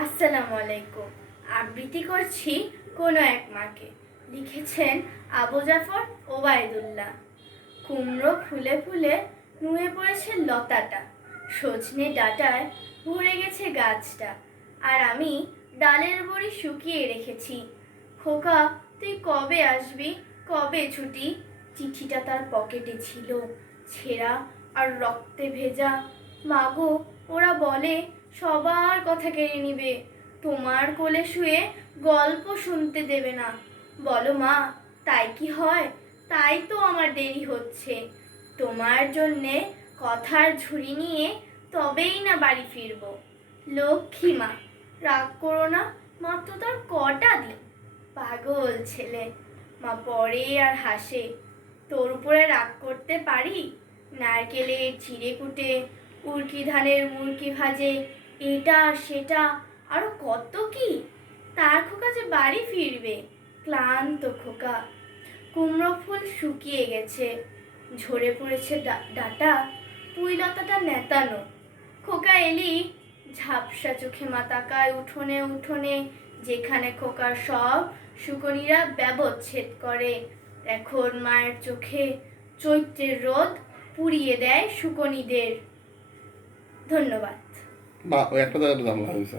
আসসালামু আলাইকুম। আবৃত্তি করছি কোনো এক মাকে। লিখেছেন আবু জাফর ওবায়দুল্লাহ। কুমড়ো ফুলে ফুলে নুয়ে পড়েছে লতাটা, সজনে ডাঁটায় ভরে গেছে গাছটা, আর আমি ডালের বড়ি শুকিয়ে রেখেছি। খোকা, তুই কবে আসবি, কবে ছুটি? চিঠিটা তার পকেটে ছিল, ছেঁড়া আর রক্তে ভেজা। মাগো, ওরা বলে সবার কথা কেড়ে নিবে, তোমার কোলে শুয়ে গল্প শুনতে দেবে না। বলো মা, তাই কি হয়? তাই তো আমার দেরি হচ্ছে। তোমার জন্যে কথার ঝুড়ি নিয়ে তবেই না বাড়ি ফিরবো। লক্ষ্মী মা, রাগ করো না, মাত্র তার কটা দিন। পাগল ছেলে। মা পড়ে আর হাসে। তোর উপরে রাগ করতে পারি? নারকেলের চিড়ে কুটে, উড়কি ধানের মুরকি ভাজে, এটা সেটা আরো কত কি। তার খোকা যে বাড়ি ফিরবে, ক্লান্ত খোকা। কুমড়ো ফুল শুকিয়ে গেছে, ঝরে পড়েছে ডাঁটা, পুঁইলতাটা নেতানো। খোকা এলি, ঝাপসা চোখে মা তাকায় উঠোনে উঠোনে, যেখানে খোকার সব শুকনিরা ব্যবচ্ছেদ করে। এখন মায়ের চোখে চৈত্রের রোদ পুড়িয়ে দেয় শুকনিদের। ধন্যবাদ। বা ওই একটা জায়গাটা জানলা হয়েছে।